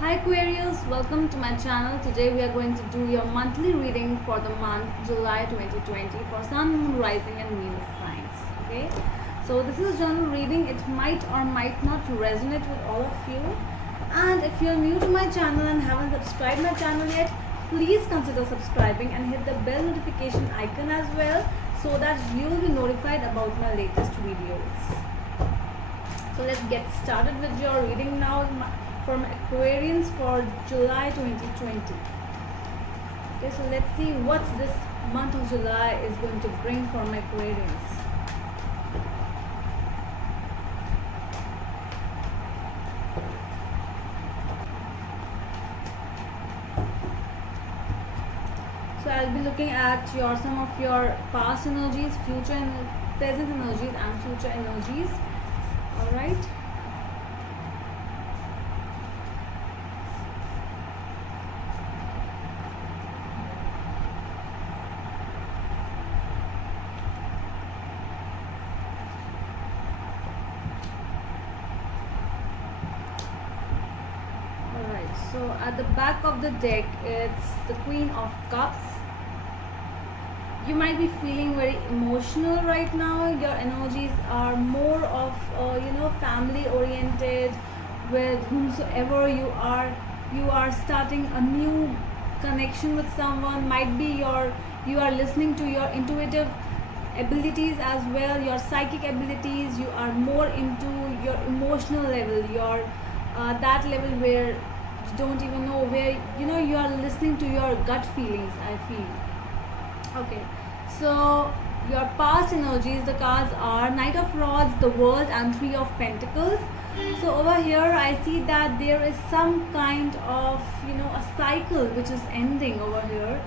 Hi Aquarius, welcome to my channel. Today we are going to do your monthly reading for the month July 2020 for Sun, Moon, Rising and Venus signs. Okay, so this is general reading. It might or might not resonate with all of you. And if you're new to my channel and haven't subscribed my channel yet, please consider subscribing and hit the bell notification icon as well so that you will be notified about my latest videos. So let's get started with your reading now from Aquarians for July 2020. Okay, so let's see what this month of July is going to bring for my Aquarians. So I'll be looking at some of your past energies, future and present energies and future energies. All right. So at the back of the deck, it's the Queen of Cups. You might be feeling very emotional right now. Your energies are more of family oriented. With whomsoever you are starting a new connection with someone. Might be you are listening to your intuitive abilities as well, your psychic abilities. You are more into your emotional level, your that level where you don't even know where you are listening to your gut feelings, I feel. Okay, so your past energies, the cards are Knight of Rods, the World and Three of Pentacles. So over here I see that there is some kind of a cycle which is ending over here,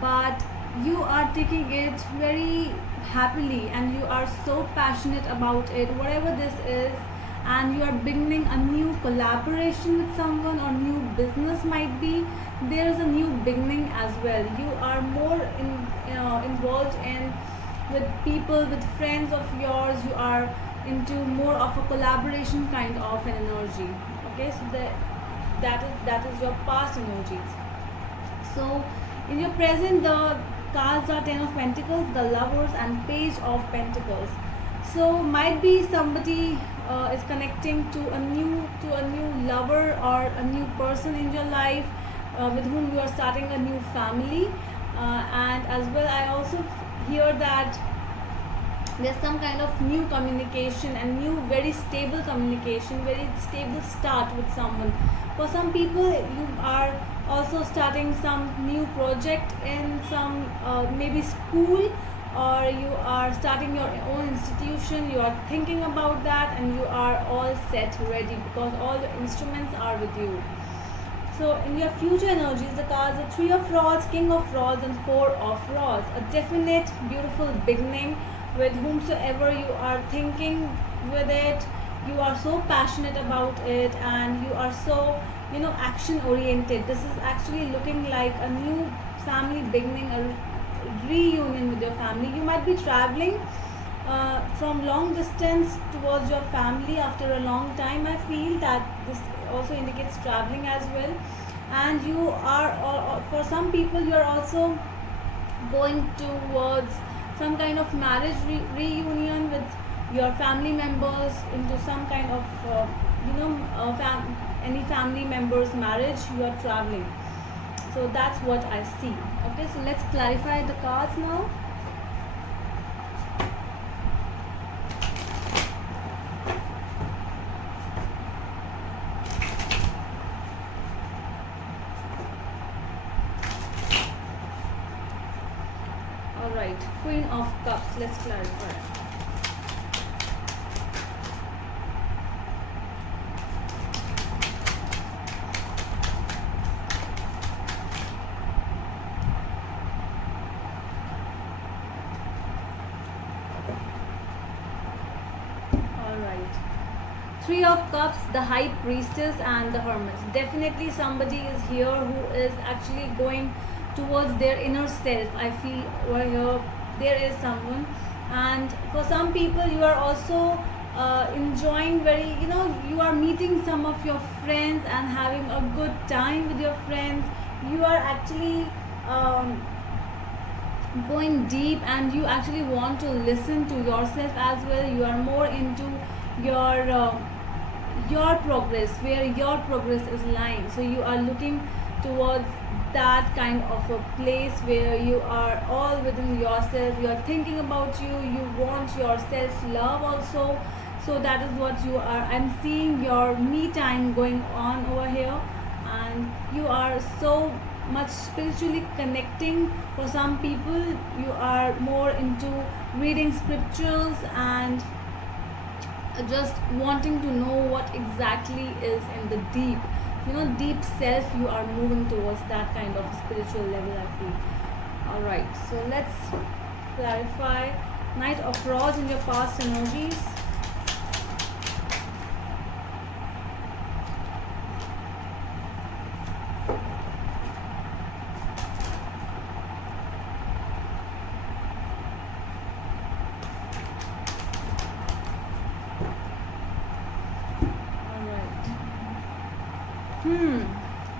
but you are taking it very happily and you are so passionate about it, whatever this is, and you are beginning a new collaboration with someone or new business. Might be there is a new beginning as well. You are more involved in with people, with friends of yours. You are into more of a collaboration kind of an energy. Okay, so that is your past energies. So in your present, the cards are Ten of Pentacles, the Lovers and Page of Pentacles. So might be somebody is connecting to a new lover or a new person in your life, with whom you are starting a new family, and as well I also hear that there's some kind of new communication and new very stable communication, very stable start with someone. For some people, you are also starting some new project in some maybe school, or you are starting your own institution. You are thinking about that and you are all set ready because all the instruments are with you. So in your future energies, the cards are Three of Rods, King of Rods and Four of Rods. A definite beautiful beginning with whomsoever you are thinking with it. You are so passionate about it and you are so action oriented. This is actually looking like a new family beginning, a reunion with your family. You might be traveling from long distance towards your family after a long time. I feel that this also indicates traveling as well. And you are, for some people, you are also going towards some kind of marriage reunion with your family members, into some kind of any family member's marriage. You are traveling. So that's what I see. Okay, so let's clarify the cards now. Alright, Queen of Cups, let's clarify. Three of Cups, the High Priestess and the Hermit. Definitely somebody is here who is actually going towards their inner self. I feel over here there is someone, and for some people you are also enjoying very, you are meeting some of your friends and having a good time with your friends. You are actually going deep, and you actually want to listen to yourself as well. You are more into your progress, where your progress is lying. So you are looking towards that kind of a place where you are all within yourself. You are thinking about you. You want your self love also. So that is what you are. I'm seeing your me time going on over here, and you are so much spiritually connecting. For some people, you are more into reading scriptures and just wanting to know what exactly is in the deep, deep self. You are moving towards that kind of spiritual level, I feel. All right, so let's clarify. Knight of Rods in your past energies.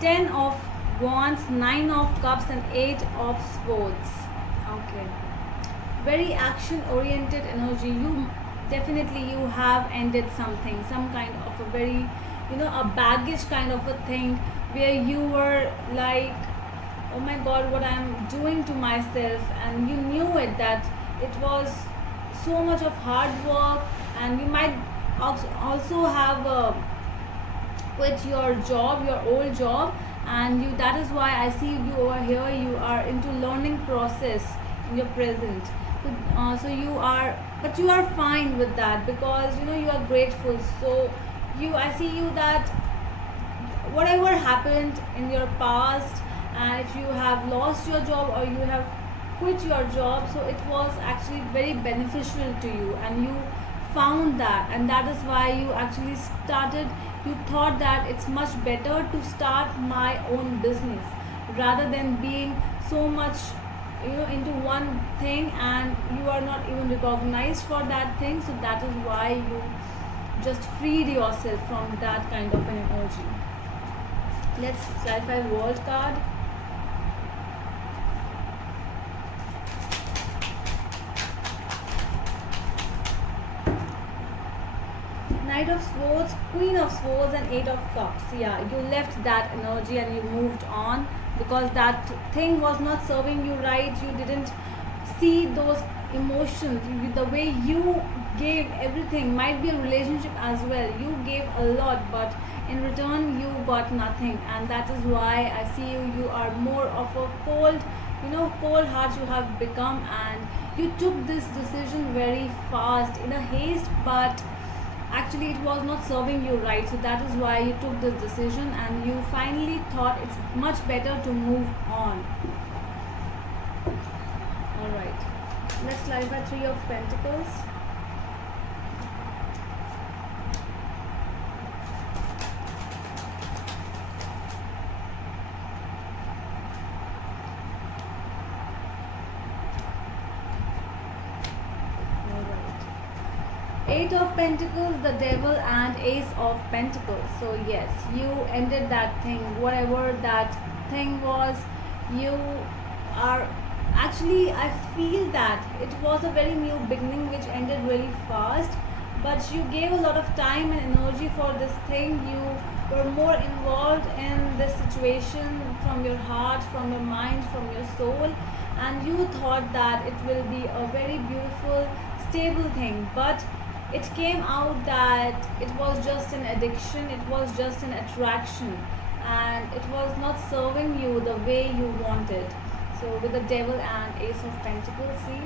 Ten of Wands, Nine of Cups, and Eight of Swords. Okay. Very action oriented energy. You have ended something, some kind of a very, a baggage kind of a thing, where you were like, oh my god, what I'm doing to myself, and you knew it, that it was so much of hard work, and you might also have quit your job, your old job, and that is why I see you over here. You are into learning process in your present. So you are, but you are fine with that, because you are grateful. So I see you that whatever happened in your past, and if you have lost your job or you have quit your job, so it was actually very beneficial to you, and you found that, and that is why you actually started. You thought that it's much better to start my own business rather than being so much into one thing, and you are not even recognized for that thing. So that is why you just freed yourself from that kind of an energy. Let's clarify World card. Knight of Swords, Queen of Swords, and Eight of Cups. Yeah, you left that energy and you moved on, because that thing was not serving you right. You didn't see those emotions. The way you gave everything, might be a relationship as well. You gave a lot, but in return you got nothing, and that is why I see you are more of a cold, cold heart you have become, and you took this decision very fast in a haste, but actually it was not serving you right. So that is why you took this decision, and you finally thought it's much better to move on. All right, let's clarify Three of Pentacles. Eight of Pentacles, the Devil, and Ace of Pentacles. So yes, you ended that thing, whatever that thing was. You are actually, I feel that it was a very new beginning which ended really fast, but you gave a lot of time and energy for this thing. You were more involved in this situation from your heart, from your mind, from your soul, and you thought that it will be a very beautiful, stable thing, but it came out that it was just an addiction, it was just an attraction, and it was not serving you the way you wanted. So with the Devil and Ace of Pentacles, see,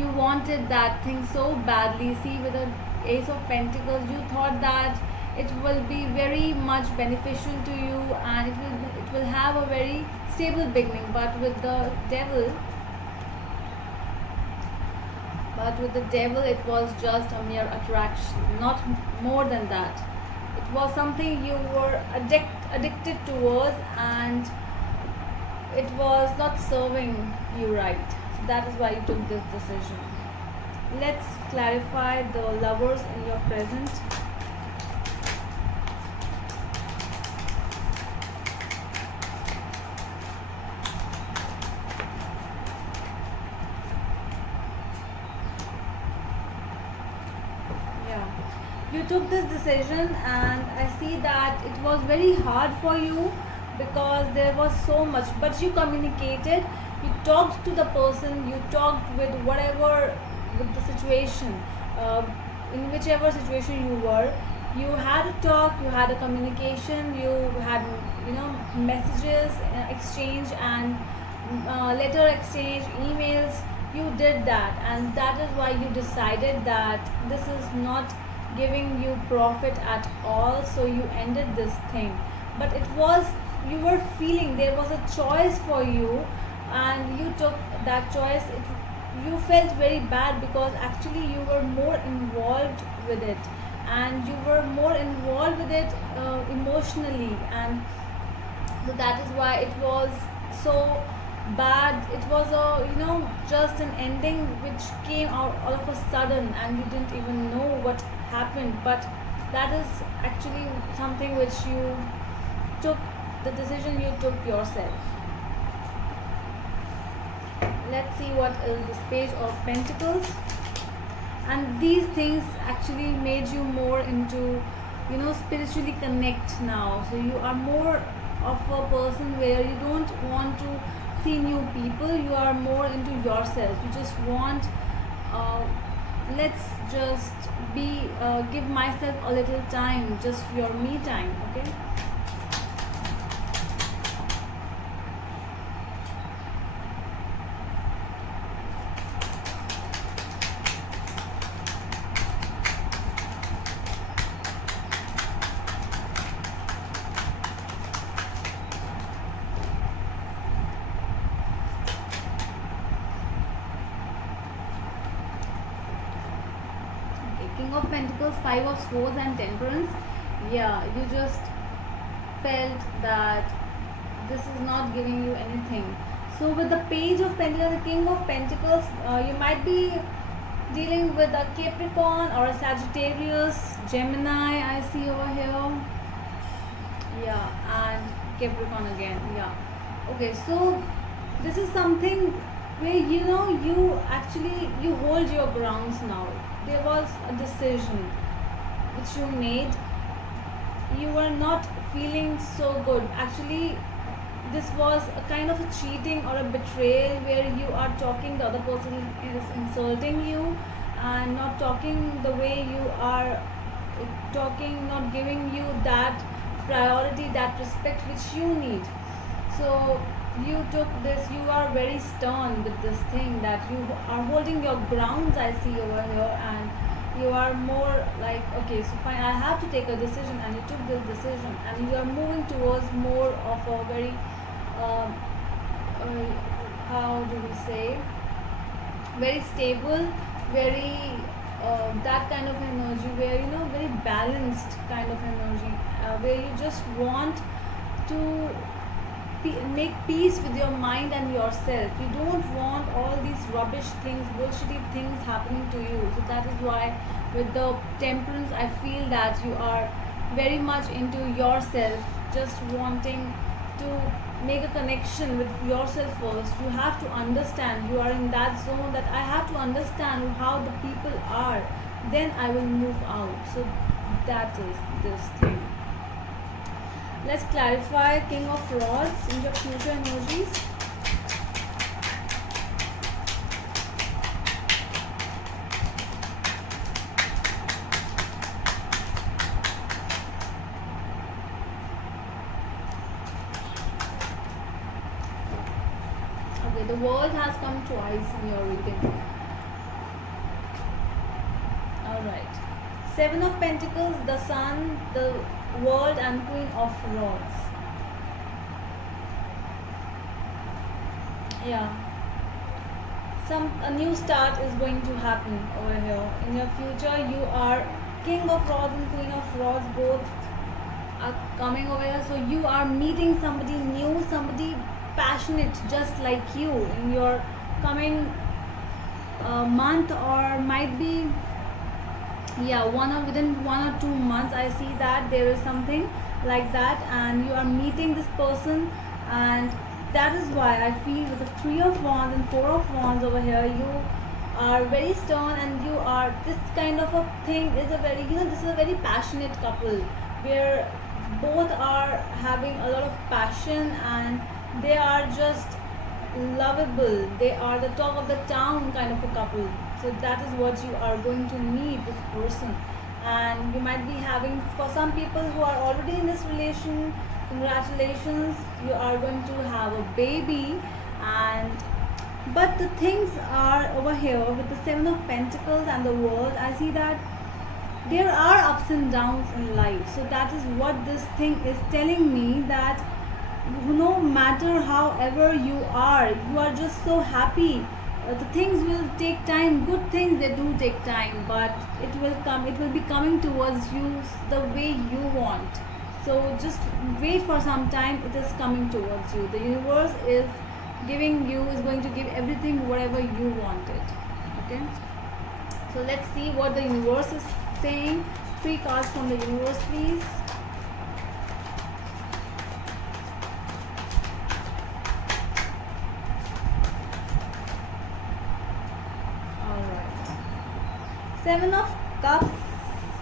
you wanted that thing so badly. See, with the Ace of Pentacles, you thought that it will be very much beneficial to you, and it will have a very stable beginning. But with the Devil, it was just a mere attraction, not more than that. It was something you were addicted towards, and it was not serving you right. So that is why you took this decision. Let's clarify the lovers in your present. You took this decision, and I see that it was very hard for you because there was so much, but you communicated, you talked to the person, you talked with whatever, with the situation, uh, in whichever situation you were, you had a talk, you had a communication, you had, messages exchange, and letter exchange, emails. You did that, and that is why you decided that this is not giving you profit at all, so you ended this thing. But it was, you were feeling there was a choice for you, and you took that choice. You felt very bad because actually you were more involved with it, and you were more involved with it emotionally, and so that is why it was so bad. It was a, just an ending which came out all of a sudden, and you didn't even know what happened. But that is actually something which you took, the decision you took yourself. Let's see what is this Page of Pentacles. And these things actually made you more into, spiritually connect now. So you are more of a person where you don't want to see new people, you are more into yourself. You just want, let's just be, give myself a little time, just your me time. Okay. King of Pentacles, Five of Swords, and Temperance. Yeah, you just felt that this is not giving you anything. So with the Page of Pentacles, the King of Pentacles, you might be dealing with a Capricorn or a Sagittarius, Gemini, I see over here. Yeah, and Capricorn again. Yeah. Okay, so this is something where, you actually, you hold your grounds now. There was a decision which you made. You were not feeling so good. Actually, this was a kind of a cheating or a betrayal where you are talking, the other person is insulting you and not talking the way you are talking, not giving you that priority, that respect which you need. So you took this, you are very stern with this thing, that you are holding your grounds, I see over here, and you are more like, okay, so fine, I have to take a decision, and you took this decision, and you are moving towards more of a very how do we say, very stable, very that kind of energy where, very balanced kind of energy, where you just want to make peace with your mind and yourself. You don't want all these rubbish things, bullshitty things happening to you. So that is why with the Temperance, I feel that you are very much into yourself, just wanting to make a connection with yourself first. You have to understand, you are in that zone that I have to understand how the people are, then I will move out. So that is this thing. Let's clarify King of Rods in your future energies. Okay, the World has come twice in your reading. Alright. Seven of Pentacles, the Sun, the World, and Queen of Rods. Yeah, a new start is going to happen over here in your future. You are King of Rods and Queen of Rods, both are coming over here. So you are meeting somebody new, somebody passionate just like you, and you're coming a month, or might be, yeah, within 1 or 2 months, I see that there is something like that, and you are meeting this person. And that is why I feel with the 3 of Wands and 4 of Wands over here, you are very stern, and you are, this kind of a thing is a very, this is a very passionate couple, where both are having a lot of passion, and they are just lovable. They are the talk of the town kind of a couple. So that is what you are going to meet this person. And you might be having, for some people who are already in this relation, congratulations, you are going to have a baby. And but the things are over here with the 7 of Pentacles and the World, I see that there are ups and downs in life. So that is what this thing is telling me, that no matter however you are just so happy. The things will take time. Good things, they do take time, but it will be coming towards you the way you want. So just wait for some time. It is coming towards you. The universe is going to give everything whatever you wanted. Okay, so let's see what the universe is saying. 3 cards from the universe, please. Alright, 7 of Cups,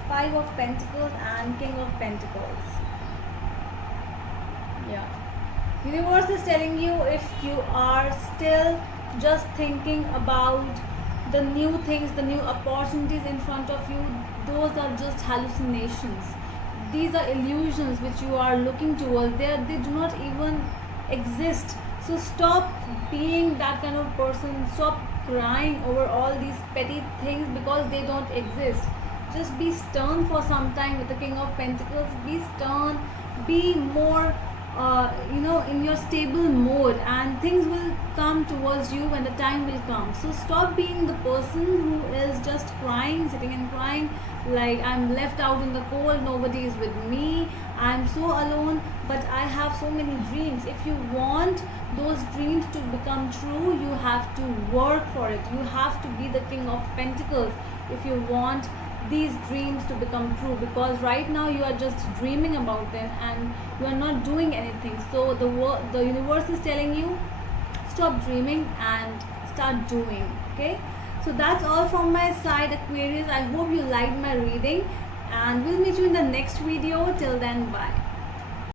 5 of Pentacles, and King of Pentacles. Yeah, universe is telling you, if you are still just thinking about the new things, the new opportunities in front of you, those are just hallucinations. These are illusions which you are looking towards. They do not even exist. So stop being that kind of person. Stop crying over all these petty things because they don't exist. Just be stern for some time with the King of Pentacles. Be stern. Be more in your stable mode, and things will come towards you when the time will come. So stop being the person who is just crying, sitting and crying like, I'm left out in the cold, nobody is with me, I'm so alone, but I have so many dreams. If you want those dreams to become true, you have to work for it. You have to be the King of Pentacles if you want these dreams to become true, because right now you are just dreaming about them and you are not doing anything. So the universe is telling you, stop dreaming and start doing. Okay, so that's all from my side, Aquarius. I hope you liked my reading, and we'll meet you in the next video. Till then, bye.